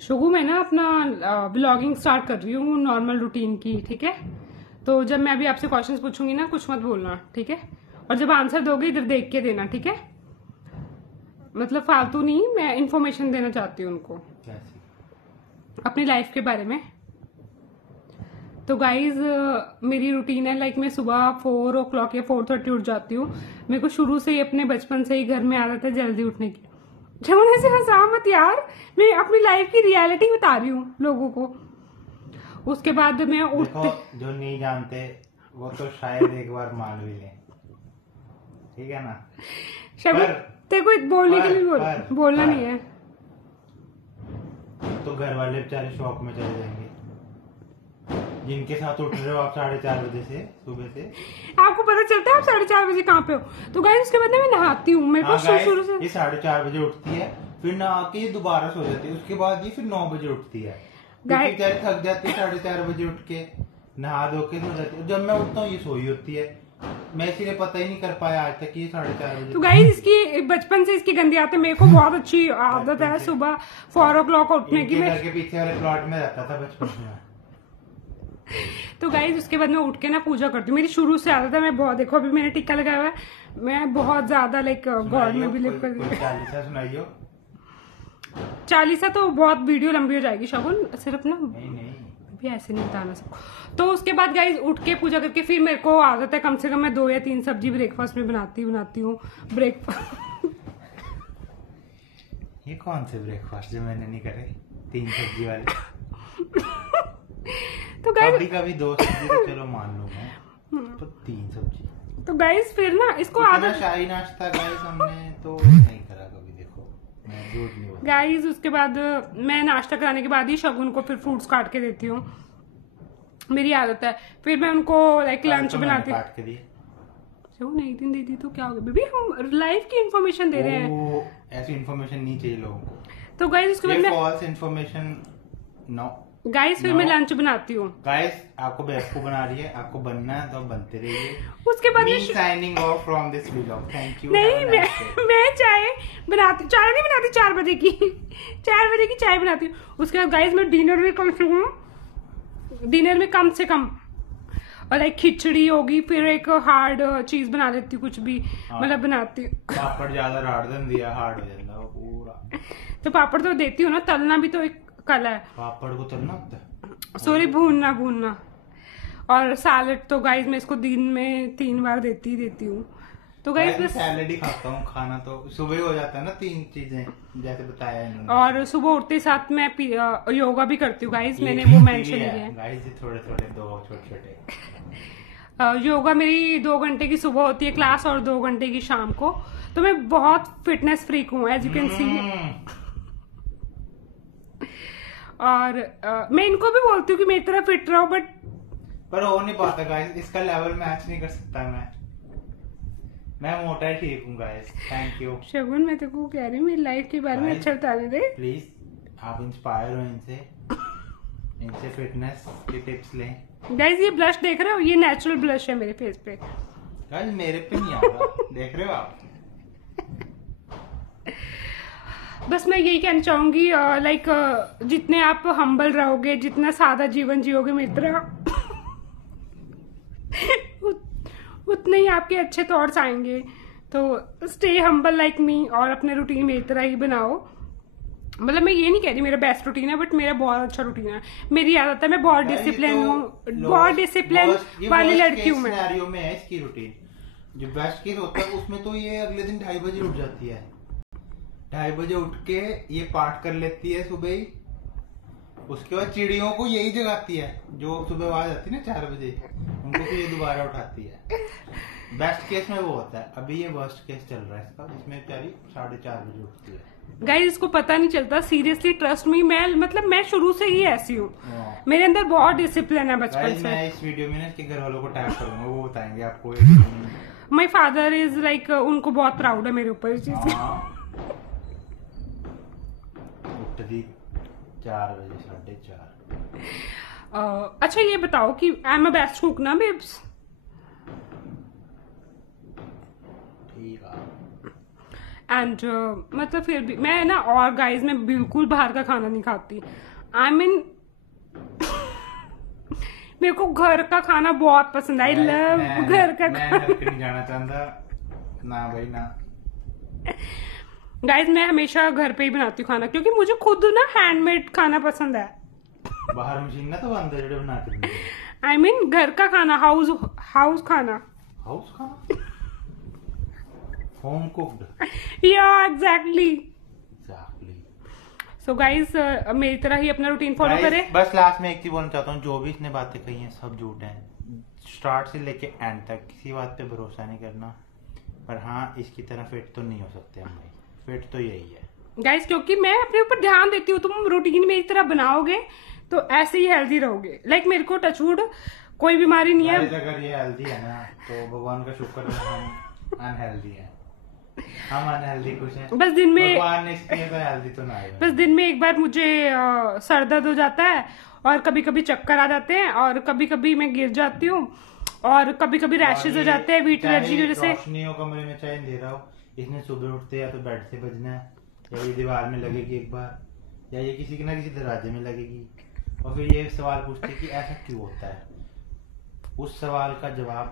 शुगु मैं ना अपना ब्लॉगिंग स्टार्ट कर रही हूँ नॉर्मल रूटीन की, ठीक है। तो जब मैं अभी आपसे क्वेश्चंस पूछूंगी ना, कुछ मत बोलना, ठीक है। और जब आंसर दोगे इधर देख के देना, ठीक है। मतलब फालतू नहीं, मैं इंफॉर्मेशन देना चाहती हूँ उनको अपनी लाइफ के बारे में। तो गाइज मेरी रूटीन है, लाइक मैं सुबह 4 o'clock या 4:30 उठ जाती हूँ। मेरे को शुरू से ही अपने बचपन से ही घर में आदत है जल्दी उठने की। जमुना से हंसा मत यार, मैं अपनी लाइफ की रियलिटी बता रही हूँ लोगों को। उसके बाद मैं उठते, जो नहीं जानते वो तो शायद एक बार मान भी लें, ठीक है ना। तेरे को बोलने के लिए बोलना नहीं है तो घर वाले बेचारे शौक में चले जाएंगे जिनके साथ उठ रहे हो आप 4:30 बजे से सुबह से। आपको पता चलता है आप 4:30 बजे कहाँ पे हो। तो गाइस उसके बाद मैं नहाती हूँ। मेरे को शुरू से ये 4:30 बजे उठती है, फिर नहा के ये दोबारा सो जाती है। उसके बाद ये फिर 9 बजे उठती है, बेचारी थक जाती है। 4:30 बजे उठ के नहा धो के सो जाती है। जब मैं उठता हूँ ये सोई होती है। मैं इसीलिए पता ही नहीं कर पाया आज तक ये 4:30 बजे। तो गाइस इसकी बचपन से इसकी गंदी आदत है। मेरे को बहुत अच्छी आदत है सुबह 4 o'clock उठने की। घर के पीछे वाले प्लॉट में रहता था बचपन में। तो गाइज उसके बाद मैं उठ के ना पूजा करती हूँ। मेरी शुरू से आदत है। मैं बहुत, देखो अभी मैंने टिक्का लगाया हुआ है। मैं बहुत ज्यादा लाइक गॉड में बिलीव करती हूँ। सुनाइयो। 40 तो बहुत वीडियो लंबी हो जाएगी शगुन, सिर्फ ना नहीं भी ऐसे नहीं बताना सबको। तो उसके बाद गाइज उठ के पूजा करके फिर मेरे को आदत है कम से कम मैं 2 या 3 सब्जी ब्रेकफास्ट में बनाती हूँ। ब्रेकफास्ट ये कौन से ब्रेकफास्ट जो मैंने नहीं करे 3 सब्जी वाले। तो गाइस कभी 2 सब्जी तो चलो मान लो मैं, तो 3 सब्जी। तो गाइस फिर ना इसको आदत, शाही नाश्ता गाइस हमने तो नहीं करा कभी। देखो मैं झूठ नहीं बोलता गाइस। उसके बाद मैं नाश्ता कराने के बाद ही शगुन को फिर फ्रूट्स काट के देती हूँ। मेरी आदत है। फिर मैं उनको लाइक लंच बनाती हूँ। एक दिन दे दी तो क्या हो गया बेबी, हम लाइफ की इंफॉर्मेशन दे रहे हैं। ऐसी इंफॉर्मेशन नहीं चाहिए लोगों को। तो गाइस उसके बाद मैं फॉल्स इंफॉर्मेशन नो। गाइस फिर मैं लंच बनाती हूँ। गाइस आपको बेवकूफ बना रही है, आपको बनना है तो बनते रहिए। उसके बाद signing off from this vlog, thank you. नहीं मैं चाय बनाती, चाय नहीं बनाती 4 बजे की 4 बजे की चाय बनाती हूँ। उसके बाद गाइस मैं डिनर में कम से कम और एक खिचड़ी होगी, फिर एक हार्ड चीज बना लेती हूँ, कुछ भी मतलब बनाती हूँ। पापड़ ज्यादा हार्ड दिया, हार्ड हो जाता है पूरा। तो पापड़ तो देती हूँ ना, तलना भी तो एक कला है। पापड़ को तलना होता है, सॉरी भूनना। और सैलेड तो गाइस मैं इसको दिन में 3 बार देती हूँ। तो गाइस मैं सैलेड ही खाता हूँ। खाना तो सुबह ही हो जाता है ना 3 चीजें जैसे बताया इन्होंने। और सुबह उठते साथ मैं योगा भी करती हूँ गाइस, मैंने वो मेंशन किया है गाइस। थोड़े 2 छोटे योगा मेरी 2 घंटे की सुबह होती है क्लास और 2 घंटे की शाम को। तो मैं बहुत फिटनेस फ्रीक हूँ एज यू कैन सी। और मैं इनको भी बोलती हूँ कि मेरी तरह फिट रहो, पर हो नहीं पाता गाइस। इसका लेवल मैच नहीं कर सकता मैं मोटा ही ठीक हूँ गाइस। थैंक यू शगुन। मैं तेको कह रही हूँ मेरी लाइफ के बारे में अच्छा बताने दे प्लीज। आप इंस्पायर हो इनसे फिटनेस के टिप्स लें। गाइस ये ब्लश देख रहे हो, ये नेचुरल ब्लश है मेरे फेस पे। गाइस मेरे पे नहीं आ रहा देख रहे हो आप। बस मैं यही कहना चाहूंगी लाइक जितने आप हम्बल रहोगे, जितना सादा जीवन जियोगे मेरी तरह उतने ही आपके अच्छे थॉट्स आएंगे। तो स्टे हम्बल लाइक मी और अपने रूटीन मेरी तरह ही बनाओ। मतलब मैं ये नहीं कह रही मेरा बेस्ट रूटीन है, बट मेरा बहुत अच्छा रूटीन है। मेरी आदत है, मैं बहुत डिसिप्लिन हूँ, बहुत डिसिप्लिन वाली लड़की हूँ मैं। सिनेरियो में है इसकी रूटीन। जो बेस्ट केस होता है उसमें तो ये अगले दिन 2:30 बजे उठ जाती है। 2:30 बजे उठ के ये पाठ कर लेती है सुबह ही। उसके बाद चिड़ियों को यही जगाती है जो सुबह आवाज आती है ना 4 बजे, उनको फिर ये दोबारा उठाती है। बेस्ट केस में वो होता है। अभी ये वर्स्ट केस चल रहा है इसका, इसमें बेचारी 4:30 बजे उठती है। गाइस इसको पता नहीं चलता, सीरियसली ट्रस्ट मी। मैं शुरू से ही ऐसी हूँ। मेरे अंदर बहुत डिसिप्लिन है बचपन से। मैं इस वीडियो में ना इसके घर वालों को टैग करूंगा, वो बताएंगे आपको। माय फादर इज लाइक, उनको बहुत प्राउड है मेरे ऊपर इस चीज की। उठती 4 बजे 4:30। अच्छा ये बताओ कि I am a best cook ना बेब्स? ठीक है। एंड मतलब फिर भी मैं ना, और गाइस मैं बिल्कुल बाहर का खाना नहीं खाती। आई मीन मेरे को घर का खाना बहुत पसंद है। आई लव घर का मैं खाना। नहीं जाना चाहता ना भाई ना। गाइस मैं हमेशा घर पे ही बनाती हूँ खाना, क्योंकि मुझे खुद ना हैंडमेड खाना पसंद है। बाहर मशीन ना तो अंदर जेडे बना के दिंदे। आई मीन घर का खाना, हाउस खाना। हाउस खाना, होम कुक्ड। या एग्जैक्टली। सो गाइस मेरी तरह ही अपना रूटीन फॉलो करें। बस लास्ट में एक चीज बोलना चाहता हूँ, जो भी इसने बातें कही हैं सब झूठ हैं। स्टार्ट से लेके एंड तक किसी बात पे भरोसा नहीं करना, पर हाँ इसकी तरह फिट तो नहीं हो सकते हम भाई। फिट तो यही है गाइस, क्योंकि मैं अपने ऊपर ध्यान देती हूँ। तुम रूटीन मेरी तरह बनाओगे तो ऐसे ही हेल्दी रहोगे। लाइक मेरे को टचवुड कोई बीमारी नहीं है। अगर ये हेल्दी है ना तो भगवान का शुक्र है, हम अनहेल्दी है। हम अनहेल्दी कुछ हैं, बस दिन में भगवान ने इसलिए तो हेल्दी तो ना है। बस दिन में एक बार मुझे सर दर्द हो जाता है, और कभी कभी चक्कर आ जाते हैं, और कभी कभी मैं गिर जाती हूँ, और कभी कभी रैशेज हो जाते हैं वीट एलर्जी की वजह से। रोशनी हो कमरे में चाहे अंधेरा हो, इसने सुबह उठते या तो बेड से बजना है, या ये दीवार में लगेगी एक बार, या ये किसी ना किसी दरवाजे में लगेगी, और फिर ये सवाल पूछती है कि ऐसा क्यों होता है। उस सवाल का जवाब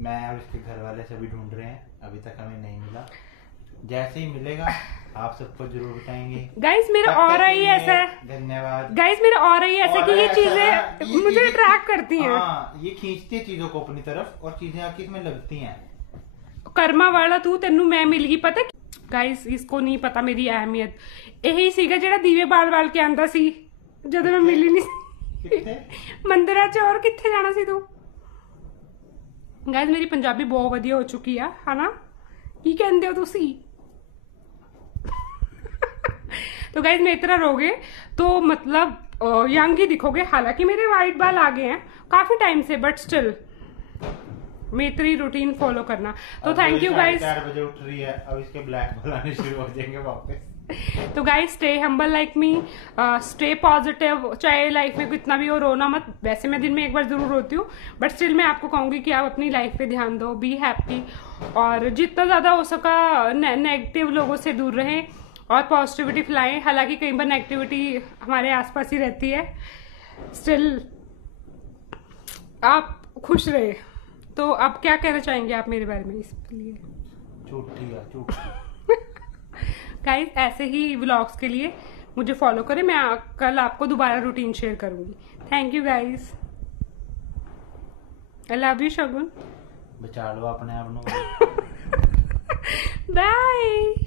मैं और इसके घर वाले सभी ढूंढ रहे हैं, अभी तक हमें नहीं मिला। जैसे ही मिलेगा आप सबको जरूर बताएंगे। गाइस मेरा ऑरा ही ऐसा है। धन्यवाद। गाइस मेरा ऑरा ही ऐसा है कि ये चीजें मुझे अट्रैक्ट करती हैं। हाँ, ये खींचती है चीजों को अपनी तरफ, और चीजें आके इसमें लगती हैं। कर्मा वाला तू तेनू मैं मिल गई। पता गाइस इसको नहीं पता मेरी अहमियत। यही सीगा जेड़ा दीवे बाल बाल के आंदा सी ਜਦੋਂ मैं मिली नहीं मंदिर च। और किथे जाना सी तू? गाइस मेरी पंजाबी बहुत वधिया हो चुकी है ना? की कहंदे हो तुसी? तो गाइस मेरी तरह रहोगे तो मतलब यंग ही दिखोगे। हालांकि मेरे वाइट बाल आ गए हैं काफी टाइम से, बट स्टिल मेरी रूटीन फॉलो करना। तो थैंक यू गाइस। 4 बजे उठ रही है, अब इसके ब्लैक बाल आने शुरू हो जाएंगे वापस। तो guys stay humble like me, stay positive. चाहे लाइफ में कितना भी हो, रोना मत। वैसे मैं दिन में एक बार जरूर रोती हूँ, बट स्टिल मैं आपको कहूंगी कि आप अपनी लाइफ पे ध्यान दो, बी हैप्पी, और जितना ज्यादा हो सका नेगेटिव लोगों से दूर रहें और पॉजिटिविटी फैलाएं। हालांकि कई बार नेगेटिविटी हमारे आसपास ही रहती है, स्टिल आप खुश रहे। तो अब क्या कहना चाहेंगे आप मेरे बारे में? इसलिए गाइस ऐसे ही व्लॉग्स के लिए मुझे फॉलो करें। मैं कल आपको दोबारा रूटीन शेयर करूंगी। Thank you guys. I love you Shagun. बचा लो अपने आप। बाय।